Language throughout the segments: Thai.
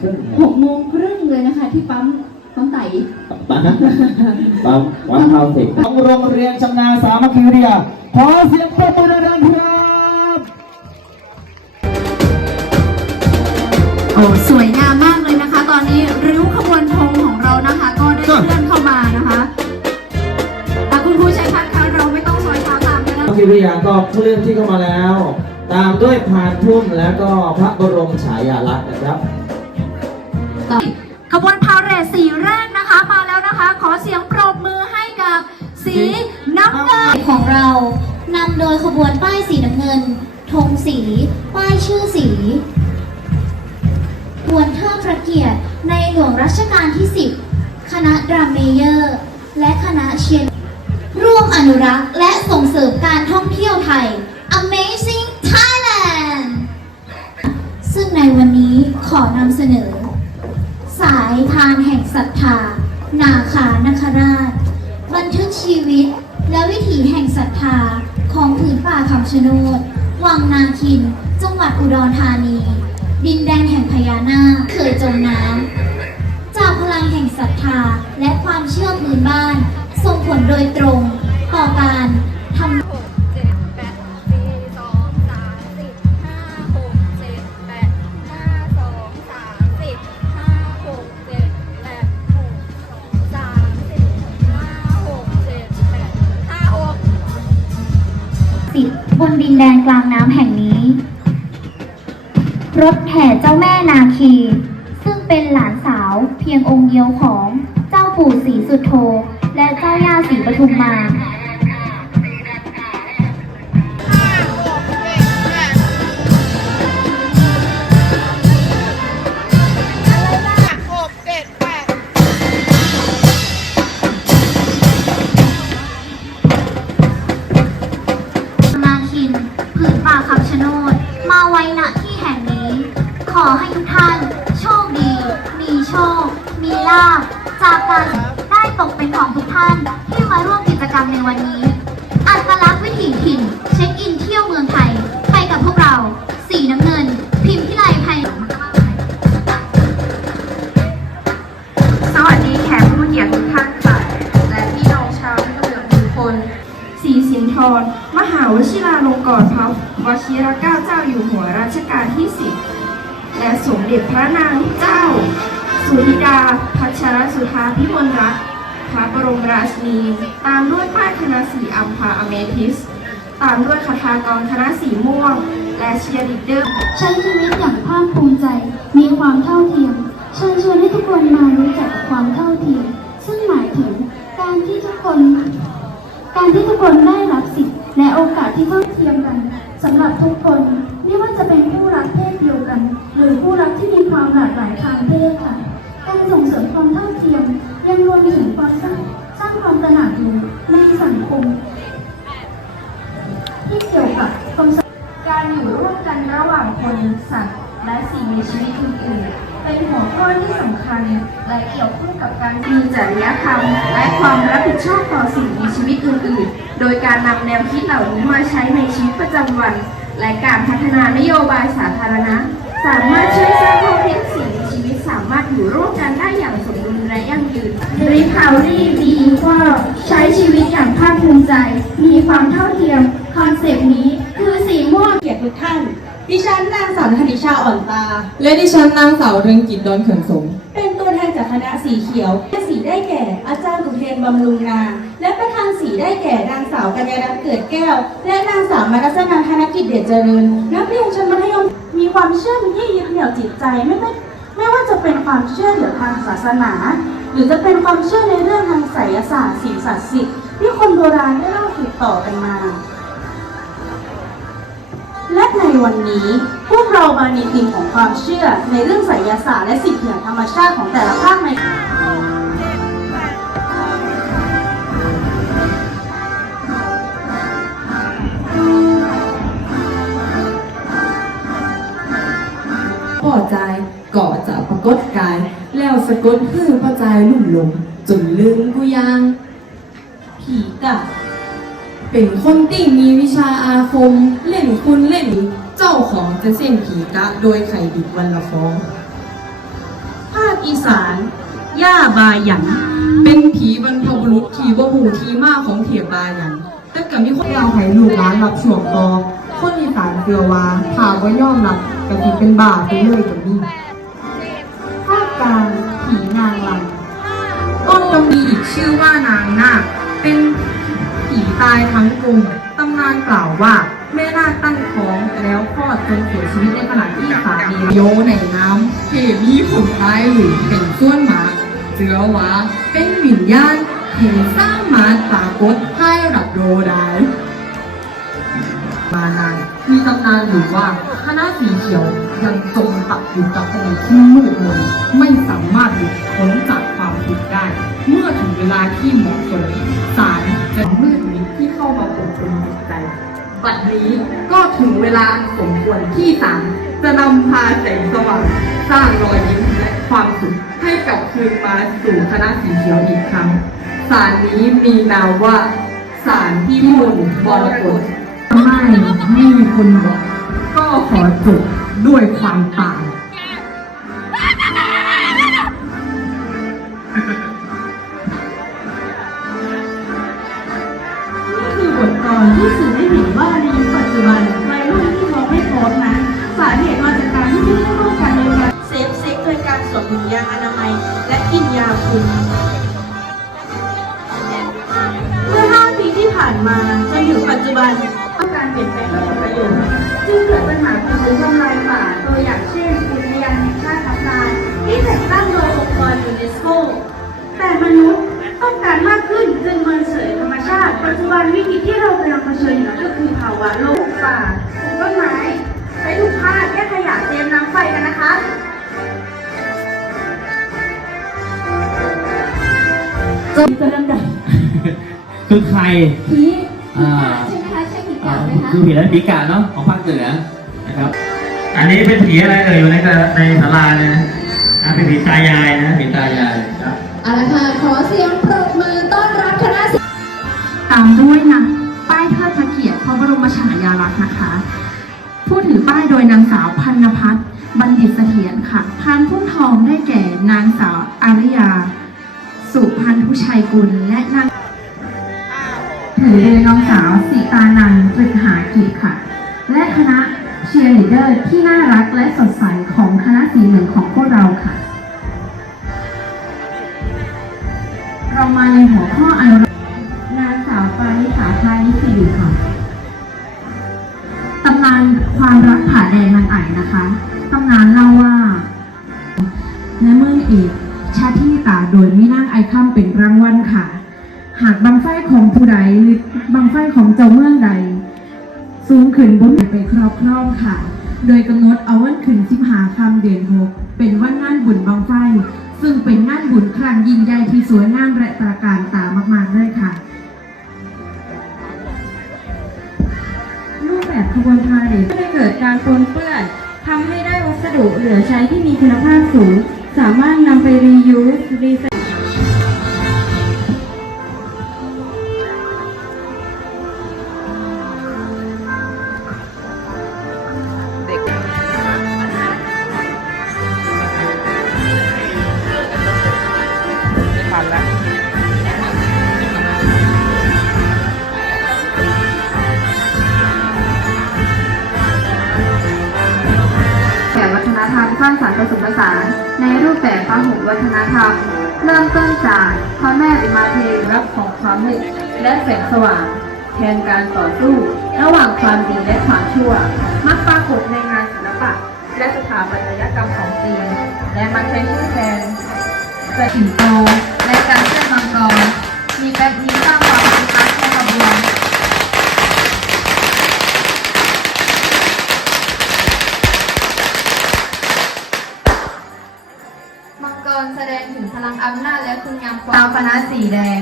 ครึ่งหกโมงครึ่งเลยนะคะ ที่ปั๊มปั๊มไต่ปั๊มปั๊มปั๊มพาวเทคของโรงเรียนชำนาญสามัคคีวิทยาขอเสียงปรบมือดังๆครับโอ้สวยงามมากเลยนะคะ ตอนนี้ริ้วขบวนธงของเรานะคะ ก็ได้เคลื่อนเข้ามานะคะแต่คุณครูชัยพัฒน์คะเราไม่ต้องซอยเท้าตามกันนะสามัคคีวิทยาก็เคลื่อนที่เข้ามาแล้ว ตามด้วยพานพุ่มและก็พระบรมฉายาลักษณ์นะครับ ขบวนพาเหรดสีแรกนะคะมาแล้วนะคะ ขอเสียงปรบมือให้กับสีน้ำเงินของเรานำโดยขบวนป้ายสีน้ำเงินธงสี ป้ายชื่อสีขบวนเทิดพระเกียรติในหลวงรัชกาลที่ 10 คณะดรัมเมเยอร์ และคณะเชียร์ร่วมอนุรักษ์และส่งเสริมการท่องเที่ยวไทย อนำเสนอ สายทานแห่งศรัทธา นาคานคราช บันทึกชีวิตและวิถีแห่งศรัทธาของผืนป่าคำชะโนด วังนาคิน จังหวัดอุดรธานี ดินแดนแห่งพญานาคเคยจมน้ำ จากพลังแห่งศรัทธาและความเชื่อพื้นบ้าน ส่งผลโดยตรง ต่อการ รถแห่เจ้าแม่นาคี ซึ่งเป็นหลานสาวเพียงองค์เดียวของเจ้าปู่ศรีสุโธและเจ้าย่าศรีปทุมมา ให้ทุกท่าน โชคดี มีโชค มีลาภจากการได้ตกเป็นของทุกท่านที่มาร่วมกิจกรรมในวันนี้ อัตลักษณ์วิถีถิ่น เช็คอินเที่ยวเมืองไทย ไปกับพวกเรา สีน้ำเงิน พิมพ์พิไลไพสวัสดีแขกผู้มีเกียรติทุกท่านค่ะ และพี่น้องชาวที่เหลือทุกคนศรีสินทรมหาวชิราลงกรณ์พระวชิรเกล้าเจ้าอยู่หัวรัชกาลที่สิบ และสมเด็จพระนางเจ้า สุริดาพัชรสุธาพิมลรัตน์พระบรมราชินี ตามด้วยป้ายคณะสีอัมพาอเมทิส ตามด้วยคาถากรคณะสีม่วง และเชียร์ลีดเดอร์ใช้ชีวิตอย่างภาคภูมิใจมีความเท่าเทียมเชิญชวนให้ทุกคนมารู้จักความเท่าเทียม ซึ่งหมายถึงการที่ทุกคน การที่ทุกคนได้รับสิทธิและโอกาสที่เท่าเทียมกันสำหรับทุกคนไม่ว่าจะเป็นผู้รักเพศเดียวกัน หรือผู้รักที่มีความหลากหลายทางเพศค่ะการส่งเสริมความเท่าเทียมยังรวมถึงความสร้างสร้างความตระหนักรู้ในสังคม ที่เกี่ยวกับความการอยู่ร่วมกันระหว่างคนสัตว์และสิ่งมีชีวิตอื่นๆเป็นหัวข้อที่สำคัญ และเกี่ยวข้องกับการมีจริยธรรมและความรับผิดชอบต่อสิ่งมีชีวิตอื่นๆ โดยการนำแนวคิดเหล่านี้มาใช้ในชีวิตประจำวัน และการพัฒนานโยบายสาธารณะ สามารถช่วยสร้างโลกที่สิ่งมีชีวิตสามารถอยู่ร่วมกันได้อย่างสมดุลและยั่งยืนริพาวรีดีว่าใช้ชีวิตอย่างภาคภูมิใจ มีความเท่าเทียม คอนเซปต์นี้คือสีม่วงเกียรติทุกท่าน ดิฉันนางสาวธนิชาอ่อนตา และดิฉันนางสาวเรืองกิจดอนเขินสม เป็นตัวแทนจากคณะสีเขียว สีได้แก่ อาจารย์อุเทนบำรุงนา และประธาน สีได้แก่นางสาวกัญญารัตน์เกิดแก้ว และนางสาวมารัศนันธนกิจเดชเจริญนักเรียนชั้นมัธยมมีความเชื่อที่ยึดเหนี่ยวจิตใจไม่ไม่ไม่ว่าจะเป็นความเชื่อเกี่ยวทางศาสนา หรือจะเป็นความเชื่อในเรื่องทางไสยศาสตร์สิ่งศักดิ์สิทธิ์ที่คนโบราณได้เล่าสืบต่อกันมา และในวันนี้พวกเรามาในธีมของความเชื่อในเรื่องไสยศาสตร์และสิ่งเหนือธรรมชาติของแต่ละภาคใน ใจก่อจะปรากฏกาย แล้วสะกดฮือพอใจลุ่มหลงจนลืมกูยัง ผีกะเป็นคนติ่งมีวิชาอาคม เล่นคุณเล่นเจ้าของจะเส้นผีกะ โดยไข่ดิบวันละฟอง ภาคอีสานย่าบาหยัน เป็นผีบรรพบุรุษที่บ่หูทีมาของเทพบาหยังแต่ก็มีคนเอาให้ลูกหลานรับช่วงต่อคนอีสานเชื่อว่าถ้าบ่ยอมรับ ก็สิเป็นบาปไปเลยก็มีภาคกลางผีนางลำต้นตำมีอีกชื่อว่านางนาคเป็นผีตายทั้งกลุ่มตำนานกล่าวว่าแม่นาคตั้งท้องแล้วคลอดจนเสียชีวิตในขณะที่สามีโยในน้ำเทมีผลตายหรือเป็นส่วนหมากเจือว่าเป็นวิญญาณเห็นสร้างมาปรากฏให้รับโรได้ มานาน มีตำนานอยู่ว่าคณะสีเขียวยังจมปักอยู่กับคดีที่มืดมนไม่สามารถหลุดพ้นจากความผิดได้ เมื่อถึงเวลาที่เหมาะสมศาลจะมืดมิดที่เข้ามาปกคลุมจิตใจบัดนี้ก็ถึงเวลาสมควรที่ศาลจะนำพาแสงสว่างสร้างรอยยิ้มและความสุขให้กลับคืนมาสู่คณะสีเขียวอีกครั้งศาลนี้มีนามว่าศาลที่มนต์บรกต ไม่ไม่มีคนบอก ก็ขอจบด้วยความตาย คือใครผีอ่าใช่ไหมคะใช่ผีอ่าเก่าไหมคะคือผีและผีกาเนาะของภาคเหนือนะครับ อันนี้เป็นผีอะไรเอ่ยอยู่ในกระในศาลาเนี่ยนะอะเป็นผีตายายนะผีตายายครับ เอาละค่ะขอเสียงปรบมือต้อนรับคณะศิลป์ตามด้วยนะป้ายเทิดพระเกียรติพระบรมฉายาลักษณ์นะคะ ผู้ถือป้ายโดยนางสาวพันนพัฒน์บัณฑิตเสถียรค่ะพานพุ่มทองได้แก่นางสาวอารยา สุพันธุชัยกุลและนาง ถือโดยน้องสาวสีตานันตรึกหากิจค่ะ และคณะเชียร์ลีดเดอร์ที่น่ารักและสดใสของคณะสีเหลืองของพวกเราค่ะ เรามาในหัวข้ออนุรักษ์นางสาวปานิสาทานิสิริค่ะตำนานความรักผ่าแดงนางไอ่นะคะตำนานเล่าว่าในเมื่องเอกชาติที่ตาโดยมีนางไอค่ำเป็นรางวัลค่ะ หากบังไฟของผู้ใดหรือบังไฟของเจ้าเมืองใด สูงขึ้นบนไปครอบครองค่ะ โดยกำหนดเอาวันขึ้นสิบหาคำเดือนหกเป็นวันงานบุญบังไฟ ซึ่งเป็นงานบุญครั้งยิ่งใหญ่ที่สวยงามและตระการตามากๆเลยค่ะรูปแบบขบวนพาเหรดจะเกิดการปนเปื้อนทำให้ได้วัสดุเหลือใช้ที่มีคุณภาพสูง สามารถนำไป reuse รีไซ ฒนธรรมสร้างสรรค์ผสมผสานในรูปแบบพหุวัฒนธรรม เริ่มต้นจากพระแม่อุมาเทวีรับของความมืดและแสงสว่าง แทนการต่อสู้ระหว่างความดีและความชั่ว มักปรากฏในงานศิลปะ และสถาปัตยกรรมของจีนและมักใช้ชื่อแทนกระถิ่นโตและการเชื่อมังกรมีแบบนี้สร้างความ อำนาจและคุณงามความคณะสีแดง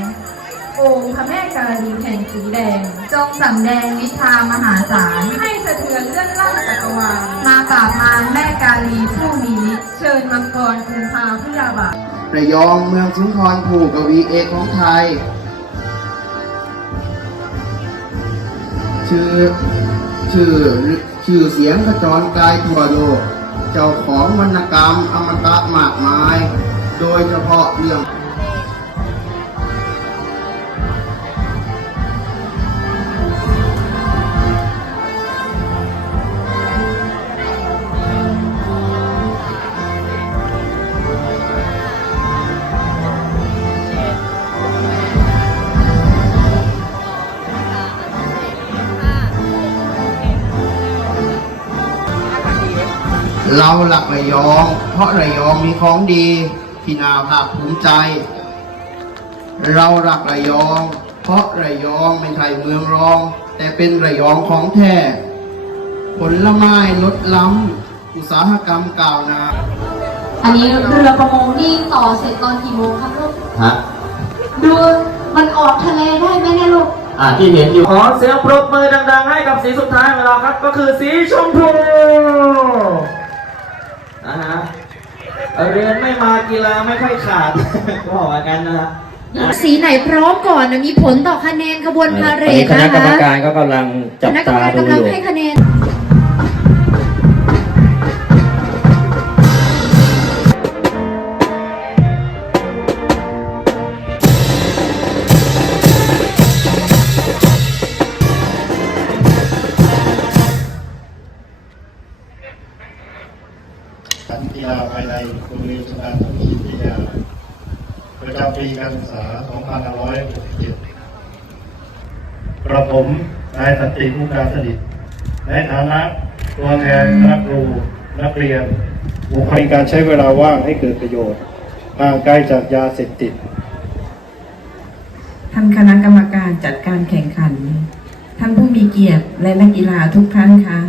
องค์พระแม่กาลีแห่งสีแดง จงสำแดงวิชามหาศาล ให้สะเทือนเลื่อนล่าจักรวาล มากราบมารแม่กาลีผู้มีฤทธิ์เชิญมังกรคุมพาพยาบาทระยองเมืองสุนทรภู่กวีเอกของไทย ชื่อชื่อชื่อเสียงขจรกายทั่วโลก เจ้าของวรรณกรรมอมตะมากมาย โดยเฉพาะเรื่องเราหลักระยอง เพราะระยองมีของดี ที่น่าภาคภูมิใจ เราหลักระยอง เพราะระยองไม่ใช่เมืองรอง แต่เป็นระยองของแท้ ผลไม้ลดล้ำ อุตสาหกรรมก้าวหน้าอันนี้เรือประมงนี่ต่อเสร็จตอนกี่โมงครับลูกฮะดูมันออกทะเลได้ไหมเนี่ยลูก อ่าที่เห็นอยู่ ขอเสียงปรบมือดัง ๆ ให้กับสีสุดท้ายของเราครับ ก็คือสีชมพูนะฮะ เรียนไม่มากีฬาไม่ค่อยขาดก็บอกว่ากันนะฮะสีไหนพร้อมก่อนนะมีผลต่อคะแนนขบวนพาเหรดคณะนะกรรมคะการก็กำลังจับคณะกรรมตาการดูกำลัองยู่ให้คะแนน ผมนายสันติมุกดาสนิทในฐานะตัวแทนคณะครูนักเรียนบุคคลการใช้เวลาว่างให้เกิดประโยชน์ห่างไกลจากยาเสพติดท่านคณะกรรมการจัดการแข่งขัน ท่านผู้มีเกียรติและนักกีฬาทุกท่านคะ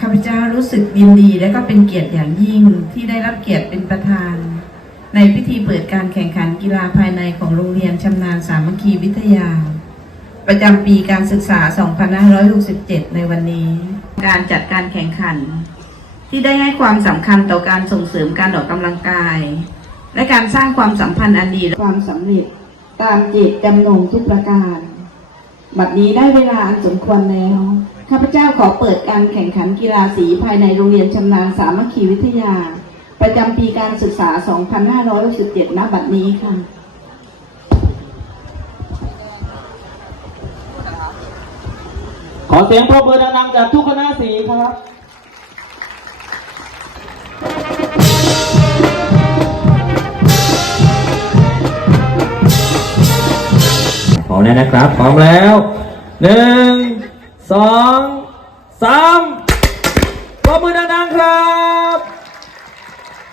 ข้าพเจ้ารู้สึกยินดีและก็เป็นเกียรติอย่างยิ่งที่ได้รับเกียรติเป็นประธาน ในพิธีเปิดการแข่งขันกีฬาภายในของโรงเรียนชำนาญสามัคคีวิทยา ประจำปีการศึกษา 2567 ในวันนี้ การจัดการแข่งขัน ที่ได้ให้ความสำคัญต่อการส่งเสริมการออกกำลังกาย และการสร้างความสัมพันธ์อันดีและความสำเร็จตามเจตจำนงทุกประการ บัดนี้ได้เวลาอันสมควรแล้ว ข้าพเจ้าขอเปิดการแข่งขันกีฬาสีภายในโรงเรียนชำนาญสามัคคีวิทยา ประจำปีการศึกษา 2567 ณ บัดนี้ค่ะ อเสียงปรบมือดังๆจากทุกคณะสีครับพร้อมแล้วนะครับ พร้อมแล้วหนึ่งสองสามปรบมือดังๆครับ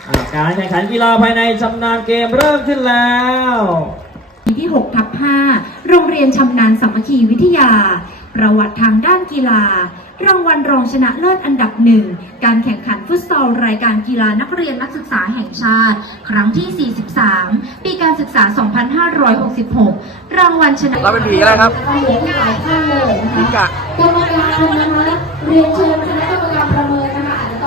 อ่าการแข่งขันกีฬาภายในชำนาญเกมเริ่มขึ้นแล้วที่ 6 ทับ 5 โรงเรียนชำนาญสามัคคีวิทยา ประวัติทางด้านกีฬา รางวัลรองชนะเลิศอันดับหนึ่ง การแข่งขันฟุตซอลรายการกีฬานักเรียนนักศึกษาแห่งชาติ ครั้งที่ 43 ปีการศึกษา 2566 รางวัลชนะเราเป็นผีอะไรครับเรียนหลายท่านเลยนะคะกรรมการนะคะเรียนเชิญคณะกรรมการประเมิ